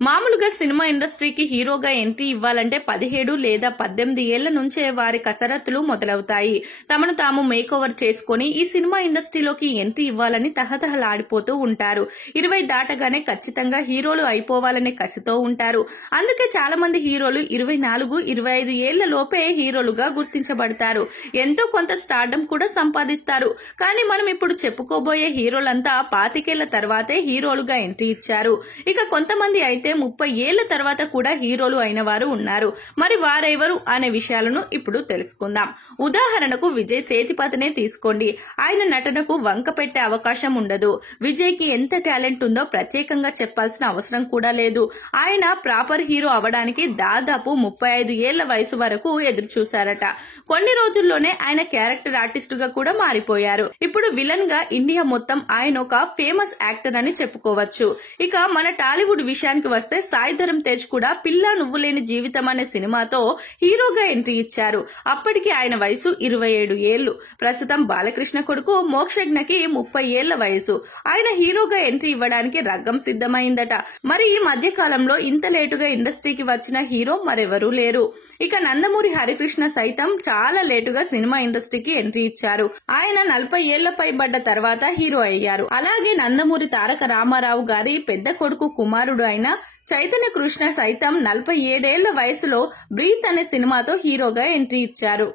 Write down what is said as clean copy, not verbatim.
మామూలుగా సినిమా ఇండస్ట్రీకి హీరోగా ఎంట్రీ ఇవ్వాలంటే 17 లేదా 18 ఏళ్ల నుంచే వారి కసరత్తులు మొదలవుతాయి. తమను తాము మేకోవర్ చేసుకుని ఈ సినిమా ఇండస్ట్రీలోకి ఎంట్రీ ఇవ్వాలని తహతహలాడిపోతూ ఉంటారు. 20 దాటగానే ఖచ్చితంగా హీరోలు అయిపోవాలనే కసితో ఉంటారు. అందుకే చాలా మంది హీరోలు 24, 25 ఏళ్ల లోపే హీరోలుగా గుర్తించబడతారు. ఎంతో కొంత స్టార్డమ్ కూడా సంపాదిస్తారు. కానీ మనం ఇప్పుడు చెప్పుకోబోయే హీరోలంతా 25 ఏళ్ల తర్వాతే హీరోలుగా ఎంట్రీ ఇచ్చారు. ఇక కొంతమంది అయితే 30 ఏళ్ల తర్వాత కూడా హీరోలు అయిన వారు ఉన్నారు. మరి వారెవరు అనే విషయాలను ఇప్పుడు తెలుసుకుందాం. ఉదాహరణకు విజయ్ సేతుపతినే తీసుకోండి. ఆయన నటనకు వంక పెట్టే అవకాశం ఉండదు. విజయ్ కి ఎంత టాలెంట్ ఉందో ప్రత్యేకంగా చెప్పాల్సిన అవసరం కూడా లేదు. ఆయన ప్రాపర్ హీరో అవడానికి దాదాపు 35 ఏళ్ల వయసు వరకు ఎదురు చూశారట. కొన్ని రోజుల్లోనే ఆయన క్యారెక్టర్ ఆర్టిస్ట్ గా కూడా మారిపోయారు. ఇప్పుడు విలన్ గా ఇండియా మొత్తం ఆయన ఒక ఫేమస్ యాక్టర్ అని చెప్పుకోవచ్చు. ఇక మన టాలీవుడ్ విషయానికి వస్తే సాయి ధరమ్ తేజ్ కూడా పిల్ల నువ్వు లేని జీవితం అనే సినిమాతో హీరోగా ఎంట్రీ ఇచ్చారు. అప్పటికి ఆయన వయసు 27 ఏళ్లు. ప్రస్తుతం బాలకృష్ణ కొడుకు మోక్షజ్ఞకి 30 ఏళ్ల వయసు. ఆయన హీరోగా ఎంట్రీ ఇవ్వడానికి రగ్గం సిద్ధమైందట. మరి ఈ మధ్య కాలంలో ఇంత లేటుగా ఇండస్ట్రీకి వచ్చిన హీరో మరెవరూ లేరు. ఇక నందమూరి హరికృష్ణ సైతం చాలా లేటుగా సినిమా ఇండస్ట్రీకి ఎంట్రీ ఇచ్చారు. ఆయన 40 ఏళ్ల పైబడ్డ తర్వాత హీరో అయ్యారు. అలాగే నందమూరి తారక రామారావు గారి పెద్ద కొడుకు కుమారుడు అయిన చైతన్య కృష్ణ సైతం 47 ఏళ్ల వయసులో బ్రీత్ అనే సినిమాతో హీరోగా ఎంట్రీ ఇచ్చారు.